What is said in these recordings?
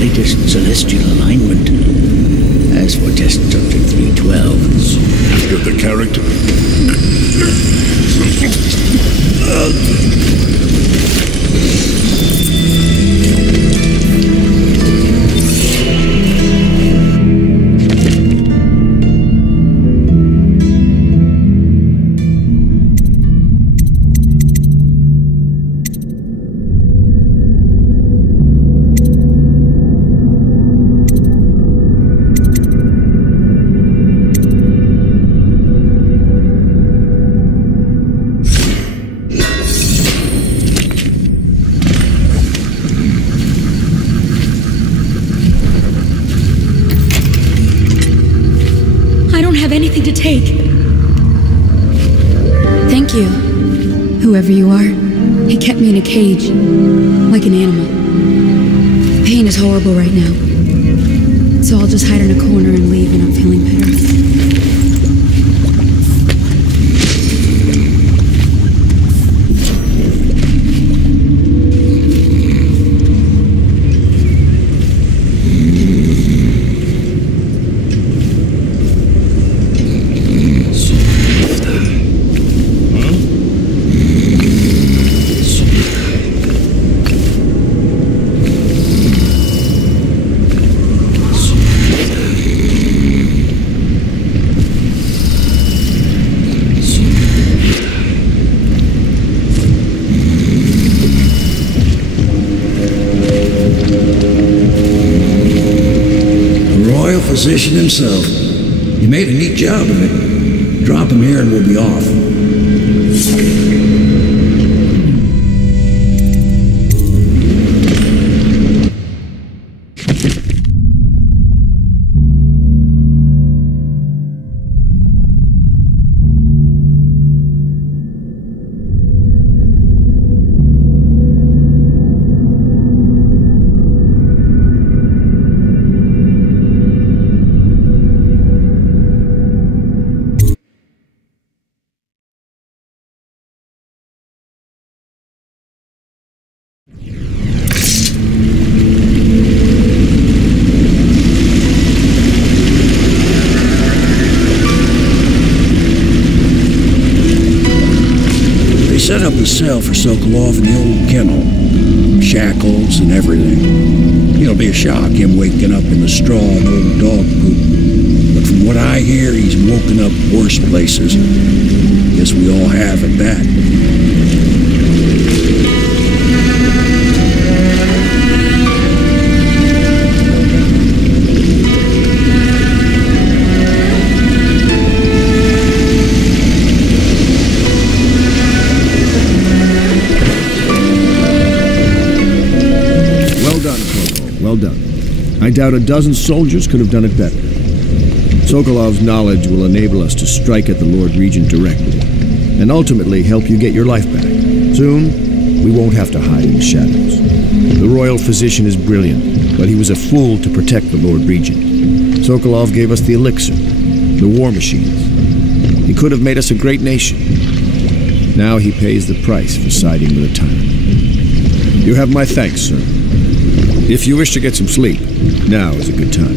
latest celestial alignment. As for test subject 312... After the character... Anything to take. Thank you, whoever you are. He kept me in a cage, like an animal. Pain is horrible right now, so I'll just hide in a corner and leave when I'm feeling better. Physician himself. You made a neat job of it. Drop him here and we'll be off. Set up a cell for Sokolov in the old kennel. Shackles and everything. It'll be a shock, him waking up in the straw and old dog poop. But from what I hear, he's woken up worse places. Guess we all have at that. Well done. I doubt a dozen soldiers could have done it better. Sokolov's knowledge will enable us to strike at the Lord Regent directly, and ultimately help you get your life back. Soon, we won't have to hide in the shadows. The royal physician is brilliant, but he was a fool to protect the Lord Regent. Sokolov gave us the elixir, the war machines. He could have made us a great nation. Now he pays the price for siding with a tyrant. You have my thanks, sir. If you wish to get some sleep, now is a good time.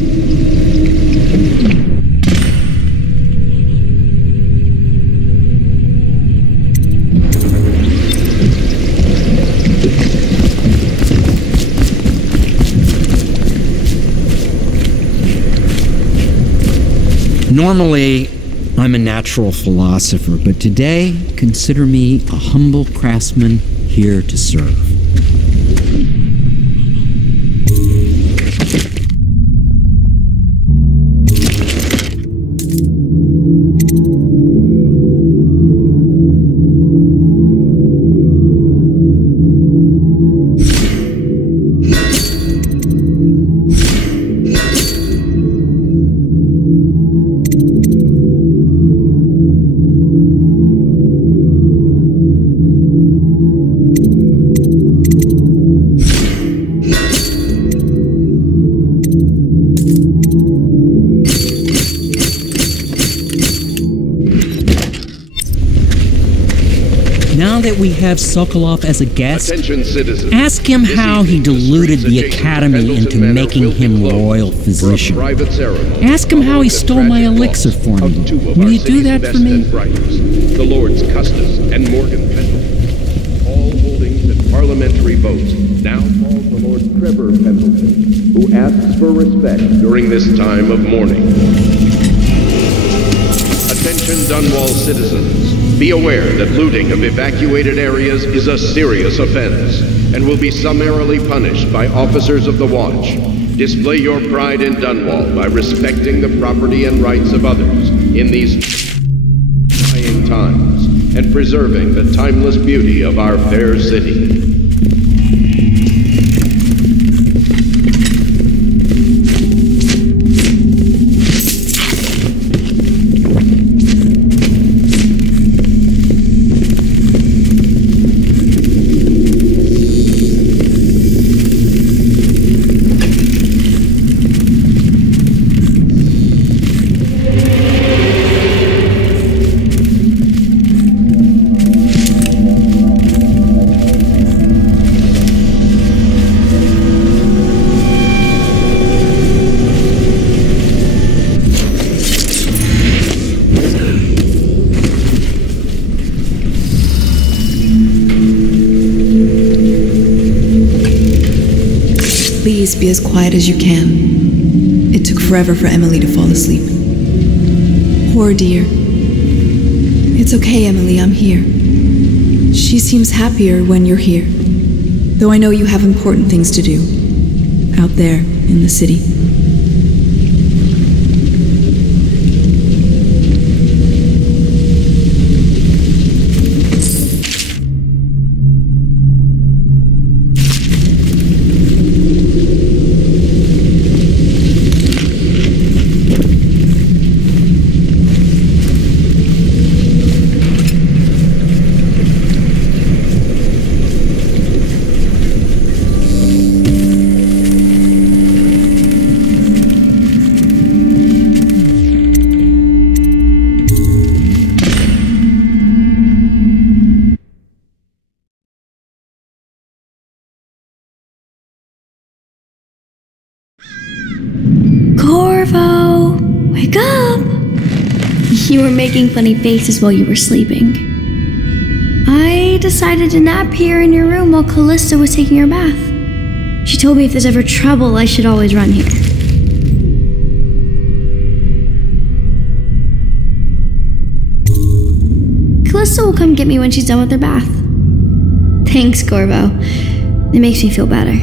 Normally, I'm a natural philosopher, but today, consider me a humble craftsman here to serve. that we have Sokolov as a guest? Attention, citizens. Ask him This how he evening, the deluded streets the adjacent to Academy Pendleton into Manor making will be him closed royal for a physician. private ceremony. Ask him how he Following the stole my tragic elixir loss for me. of two of Will our you do city's that best for me? and brightest, the Lords Custis and Morgan Pendleton. All holdings and parliamentary votes now fall to Lord Trevor Pendleton, who asks for respect during this time of mourning. Attention Dunwall citizens. Be aware that looting of evacuated areas is a serious offense and will be summarily punished by officers of the Watch. Display your pride in Dunwall by respecting the property and rights of others in these trying times and preserving the timeless beauty of our fair city. Please be as quiet as you can. It took forever for Emily to fall asleep. Poor dear. It's okay, Emily, I'm here. She seems happier when you're here, though I know you have important things to do out there in the city. Corvo, wake up! You were making funny faces while you were sleeping. I decided to nap here in your room while Callista was taking her bath. She told me if there's ever trouble, I should always run here. Callista will come get me when she's done with her bath. Thanks, Corvo. It makes me feel better.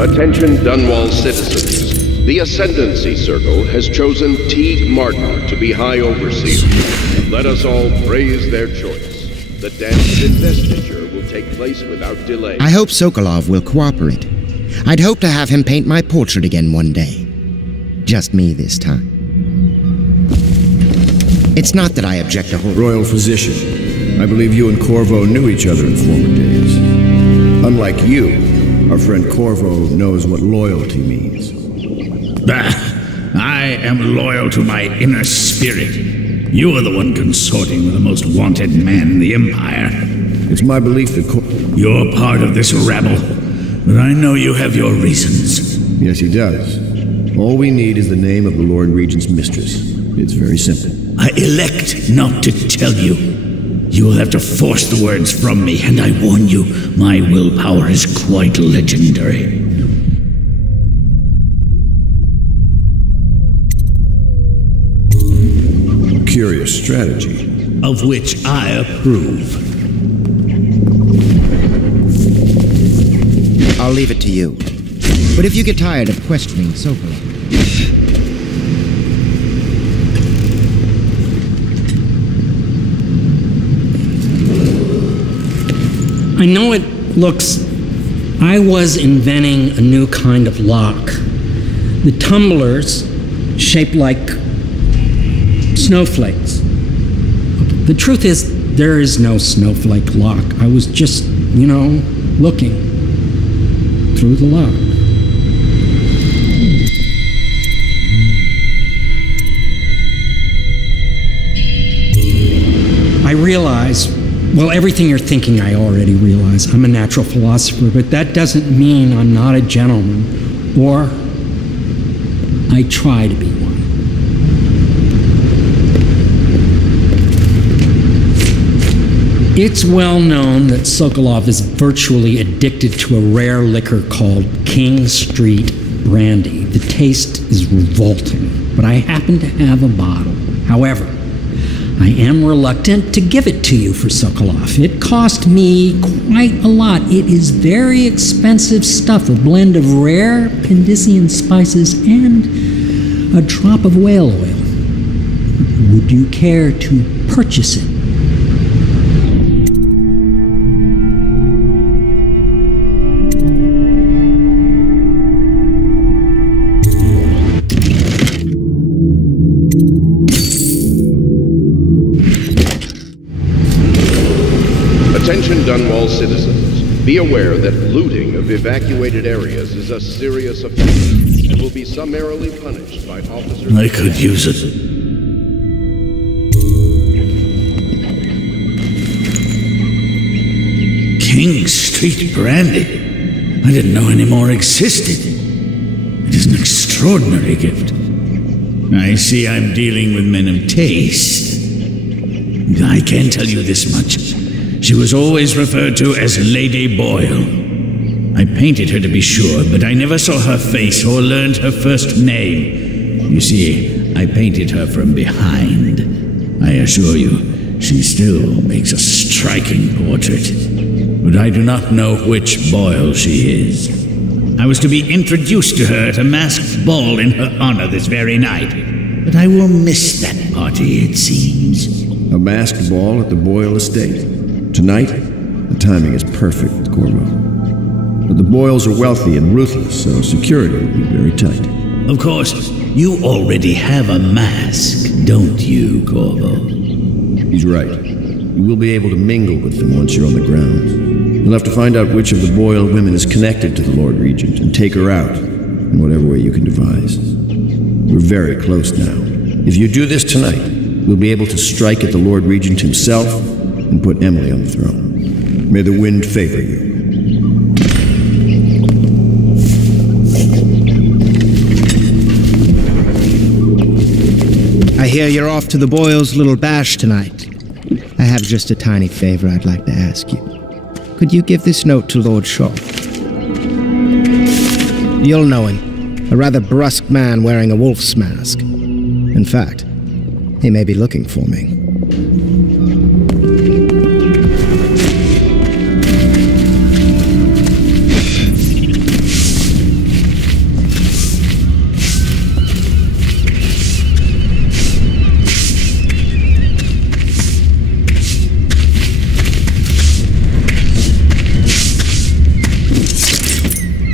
Attention Dunwall citizens. The Ascendancy Circle has chosen Teague Martin to be High Overseer. Let us all praise their choice. The dance of investiture will take place without delay. I hope Sokolov will cooperate. I'd hope to have him paint my portrait again one day. Just me this time. It's not that I object to Royal Physician, I believe you and Corvo knew each other in former days. Unlike you, our friend Corvo knows what loyalty means. Bah! I am loyal to my inner spirit. You are the one consorting with the most wanted man in the Empire. It's my belief that You're part of this rabble, but I know you have your reasons. Yes, he does. All we need is the name of the Lord Regent's mistress. It's very simple. I elect not to tell you. You will have to force the words from me, and I warn you, my willpower is quite legendary. Curious strategy. Of which I approve. I'll leave it to you. But if you get tired of questioning Sokolov... I know it looks... I was inventing a new kind of lock. The tumblers, shaped like snowflakes. The truth is, there is no snowflake lock. I was just, looking through the lock. I realize, well, everything you're thinking I already realize. I'm a natural philosopher, but that doesn't mean I'm not a gentleman, or I try to be one. It's well known that Sokolov is virtually addicted to a rare liquor called King Street Brandy. The taste is revolting, but I happen to have a bottle. However, I am reluctant to give it to you for Sokolov. It cost me quite a lot. It is very expensive stuff, a blend of rare Pendician spices and a drop of whale oil. Would you care to purchase it? Attention Dunwall citizens. Be aware that looting of evacuated areas is a serious offense and will be summarily punished by officers... I could use it. King Street Brandy? I didn't know any more existed. It is an extraordinary gift. I see I'm dealing with men of taste. I can tell you this much. She was always referred to as Lady Boyle. I painted her to be sure, but I never saw her face or learned her first name. You see, I painted her from behind. I assure you, she still makes a striking portrait. But I do not know which Boyle she is. I was to be introduced to her at a masked ball in her honor this very night. But I will miss that party, it seems. A masked ball at the Boyle estate. Tonight, the timing is perfect, Corvo. But the Boyles are wealthy and ruthless, so security will be very tight. Of course, you already have a mask, don't you, Corvo? He's right. You will be able to mingle with them once you're on the grounds. You'll have to find out which of the Boyle women is connected to the Lord Regent and take her out in whatever way you can devise. We're very close now. If you do this tonight, we'll be able to strike at the Lord Regent himself and put Emily on the throne. May the wind favor you. I hear you're off to the Boyles' little bash tonight. I have just a tiny favor I'd like to ask you. Could you give this note to Lord Shaw? You'll know him. A rather brusque man wearing a wolf's mask. In fact, he may be looking for me.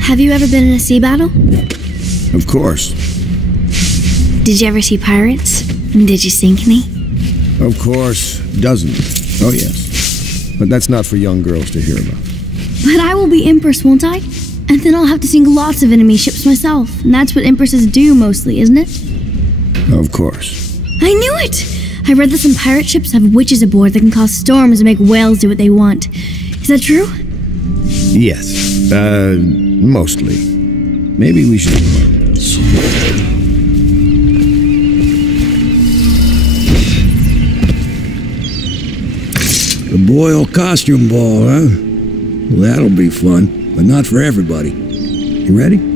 Have you ever been in a sea battle? Of course. Did you ever see pirates? And did you sink any? Of course. Dozens. Oh, yes. But that's not for young girls to hear about. But I will be Empress, won't I? And then I'll have to sink lots of enemy ships myself. And that's what Empresses do mostly, isn't it? Of course. I knew it! I read that some pirate ships have witches aboard that can cause storms and make whales do what they want. Is that true? Yes. Mostly. Maybe we should... Boyle costume ball, huh? Well, that'll be fun, but not for everybody. You ready?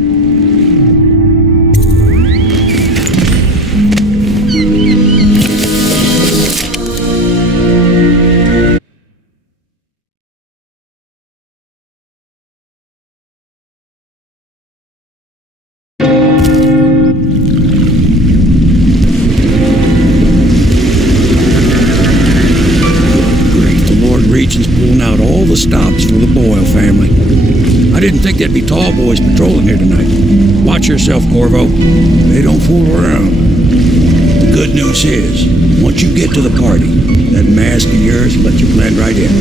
The stops for the Boyle family. I didn't think there'd be tall boys patrolling here tonight. Watch yourself, Corvo. They don't fool around. The good news is, once you get to the party, that mask of yours will let you blend right in.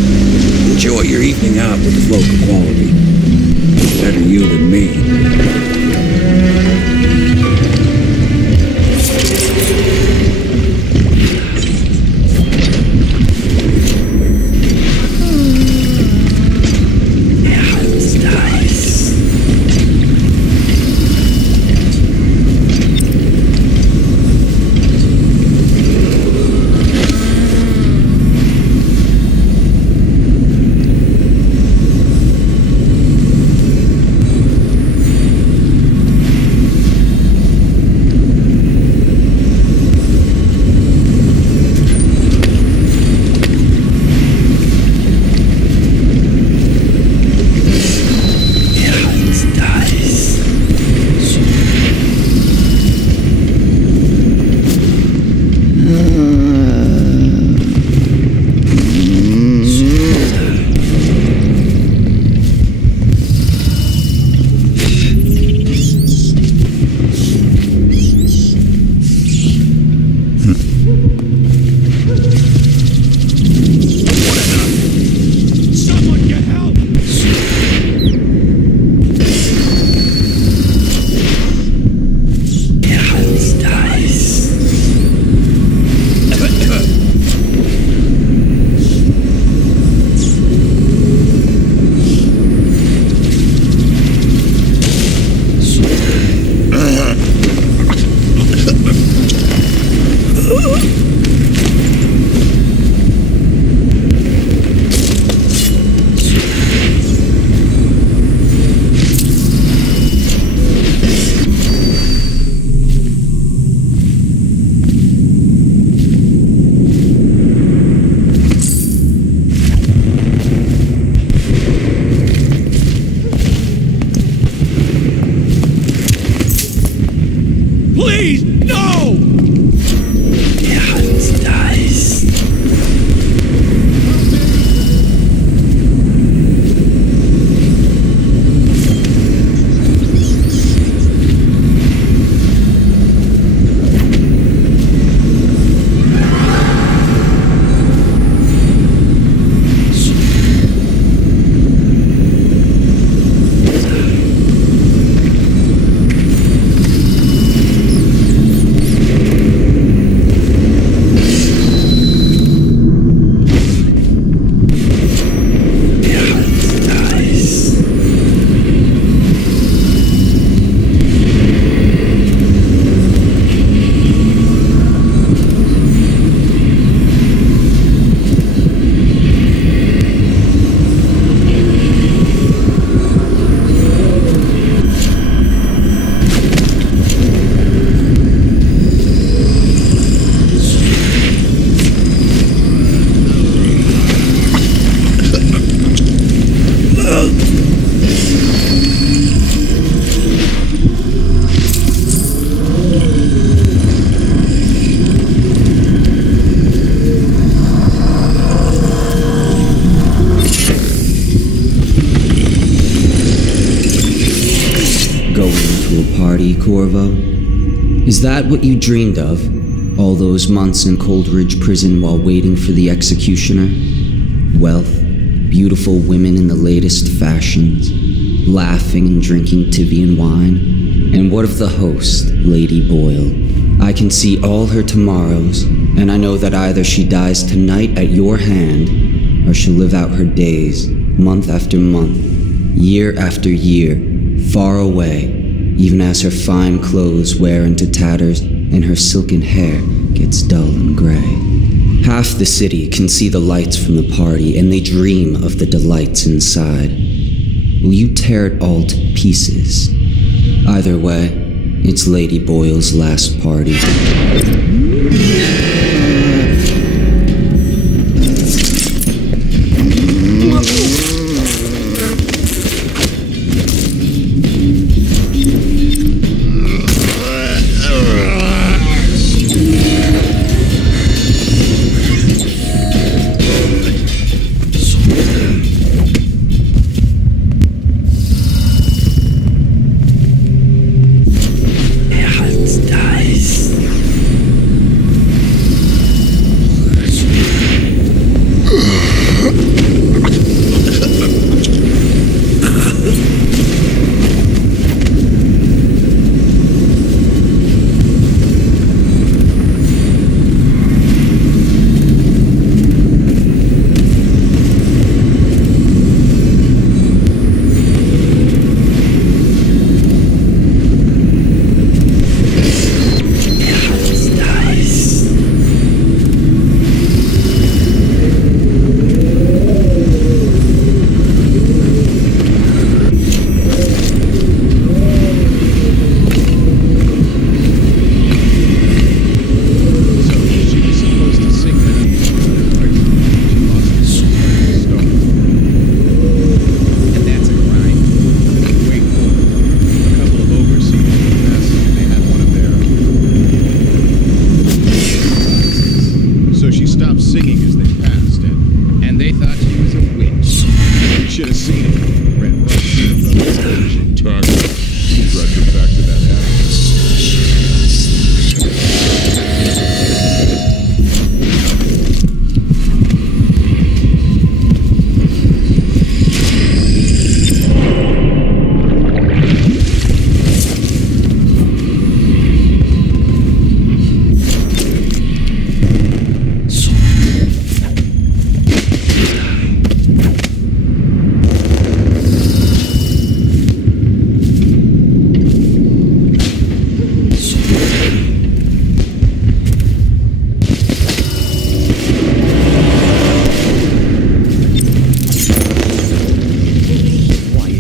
Enjoy your evening out with the folk of quality. Better you than me. Corvo? Is that what you dreamed of? All those months in Coldridge Prison while waiting for the executioner? Wealth, beautiful women in the latest fashions, laughing and drinking Tivian wine? And what of the host, Lady Boyle? I can see all her tomorrows, and I know that either she dies tonight at your hand, or she'll live out her days, month after month, year after year, far away, even as her fine clothes wear into tatters and her silken hair gets dull and gray. Half the city can see the lights from the party, and they dream of the delights inside. Will you tear it all to pieces? Either way, it's Lady Boyle's last party.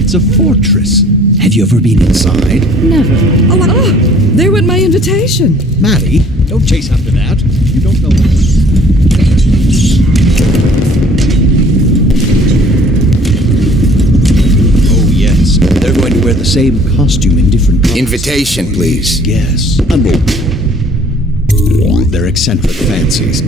It's a fortress. Have you ever been inside? Never. Oh, there went my invitation. Maddie, don't chase after that. You don't know. Oh, yes. They're going to wear the same costume in different colors. Invitation, please. Yes. They're eccentric fancies.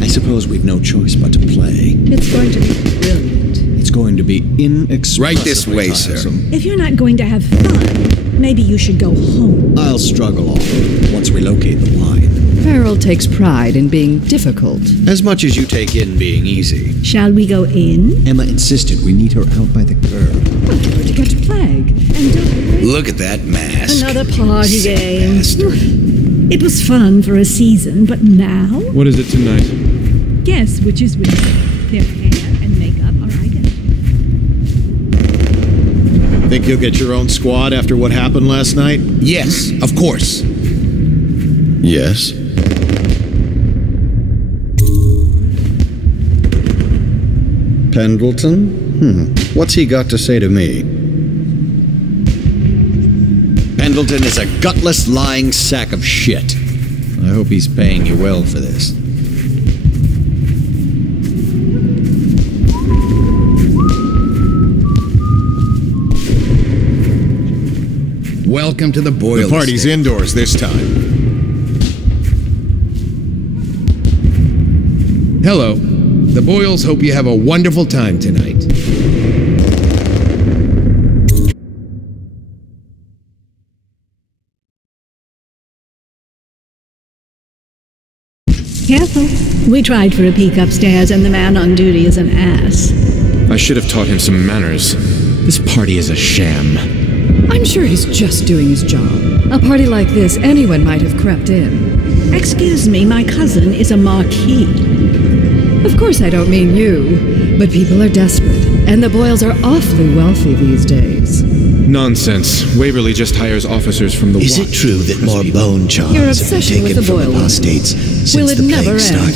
I suppose we've no choice but to play. It's going to be brilliant. It's going to be inexpressibly Right this way, sir. If you're not going to have fun, maybe you should go home. I'll struggle on once we locate the wine. Farrell takes pride in being difficult. As much as you take in being easy. Shall we go in? Emma insisted we meet her out by the curb. Well, we're to get a plague. And don't worry. Look at that mask. Another party Sick game. bastard. It was fun for a season, but now? What is it tonight? Guess which is which. Their hair and makeup are identical. Think you'll get your own squad after what happened last night? Yes, of course. Yes. Pendleton? What's he got to say to me? Pendleton is a gutless, lying sack of shit. I hope he's paying you well for this. Welcome to the Boyle The party's estate. indoors this time. Hello. The Boyles hope you have a wonderful time tonight. Careful. We tried for a peek upstairs, and the man on duty is an ass. I should have taught him some manners. This party is a sham. I'm sure he's just doing his job. A party like this, anyone might have crept in. Excuse me, my cousin is a marquis. Of course I don't mean you, but people are desperate, and the Boyles are awfully wealthy these days. Nonsense. Waverly just hires officers from the Is Watch. it true that more bone charms Your have been obsession taken with the from Boyle apostates since will it the never plague end? started?